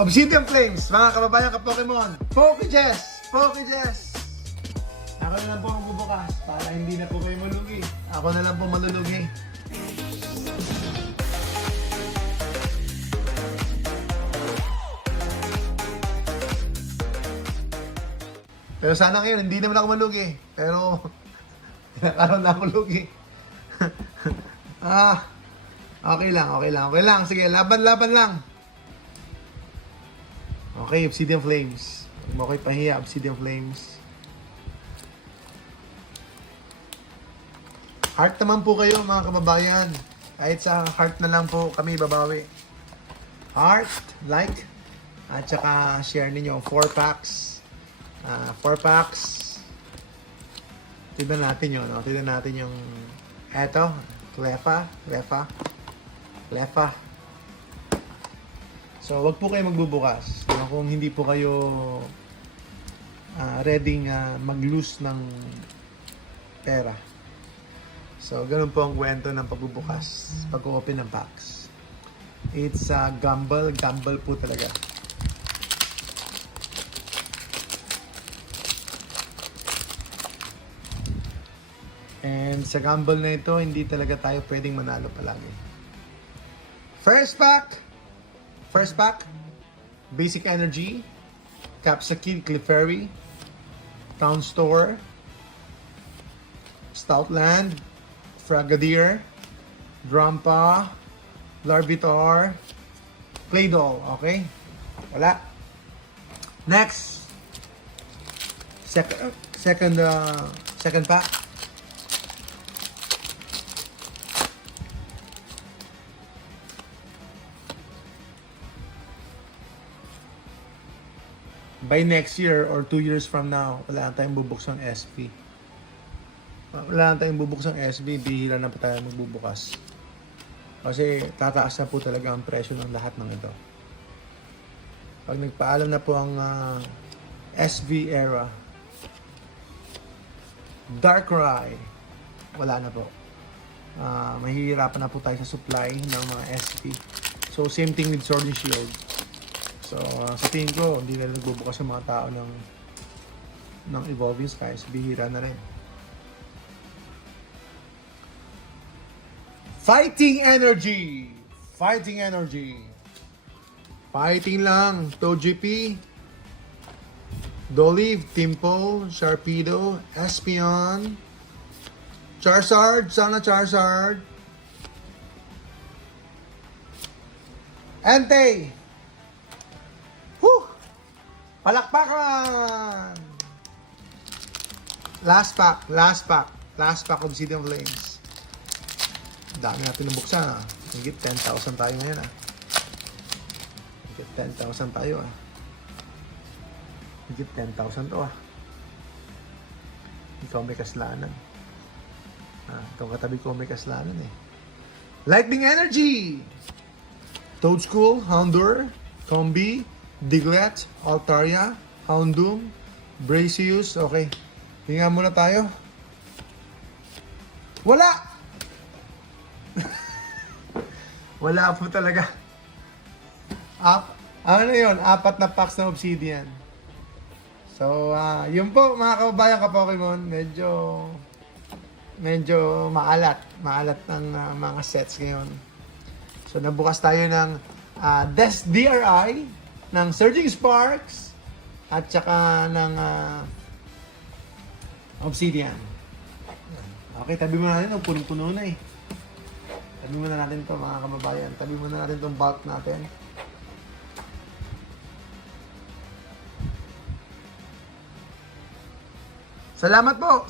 Obsidian Flames, mga kababayan ka-Pokemon. Pokejess! Pokejess! Ako na lang po magbubukas para hindi na po kayo malugi. Ako na lang po malulugi. Pero sana ngayon, hindi naman ako malugi. Pero, nakaroon na ako lugi. Okay lang. Sige, laban lang. Okay, Obsidian Flames. Huwag mo ko'y pahiya, Obsidian Flames. Heart naman po kayo, mga kababayan. Kahit sa heart na lang po kami babawi. Heart, like, at saka share ninyo. 4 packs. 4 packs. Tignan natin yun. No? Tignan natin yung eto. Cleffa. So, wag po kayo magbubukas. Kung hindi po kayo ready mag-lose ng pera. So, ganun po ang kwento ng pagbubukas. Pag-open ng packs. It's gamble. Gamble po talaga. And sa gamble na ito, hindi talaga tayo pwedeng manalo palagi. First pack, Basic Energy, Capsakid Clefairy, Town Store, Stoutland, Fragadier, Drampa, Larvitar, Claydol. Okay? Wala. Next. Second pack. By next year or 2 years from now, wala na tayong bubuksang SP. Wala na tayong bubuksang SB, bihira na pa tayo magbubukas. Kasi tataas na po talaga ang presyo ng lahat ng ito. Pag nagpaalam na po ang SB era, Darkrai, wala na po. Mahihirapan na po tayo sa supply ng mga SP. So same thing with Sword and Shield. So, sa tingin ko, hindi na nagbubukas yung mga tao ng Evolving Skies. Bihira na rin. Fighting Energy! Fighting lang. Togepi, Dolive, Timpo, Sharpedo, Espion, Charizard, sana Charizard, Entei! Palakpakan! Last pack Obsidian Flames. Dami natin nabuksan. Higit 10,000 tayo ngayon. Higit 10,000 tayo. Higit 10,000 to. Ikaw may kasalanan. Itong katabi ko may kasalanan eh. Lightning Energy! Toadschool, Houndour, Combi, Diglett, Altaria, Houndoom, Bracius. Okay. Tingnan muna tayo. Wala! Wala po talaga. Ano yun? 4 na packs ng Obsidian. So, yun po mga kababayan ka-Pokemon. Medyo maalat. Maalat ng mga sets ngayon. So, nabukas tayo ng DRI, ng Surging Sparks, at saka ng Obsidian. Okay, tabi mo natin. Punong-puno na eh. Tabi mo na natin ito mga kababayan. Tabi mo na natin itong bulk natin. Salamat po.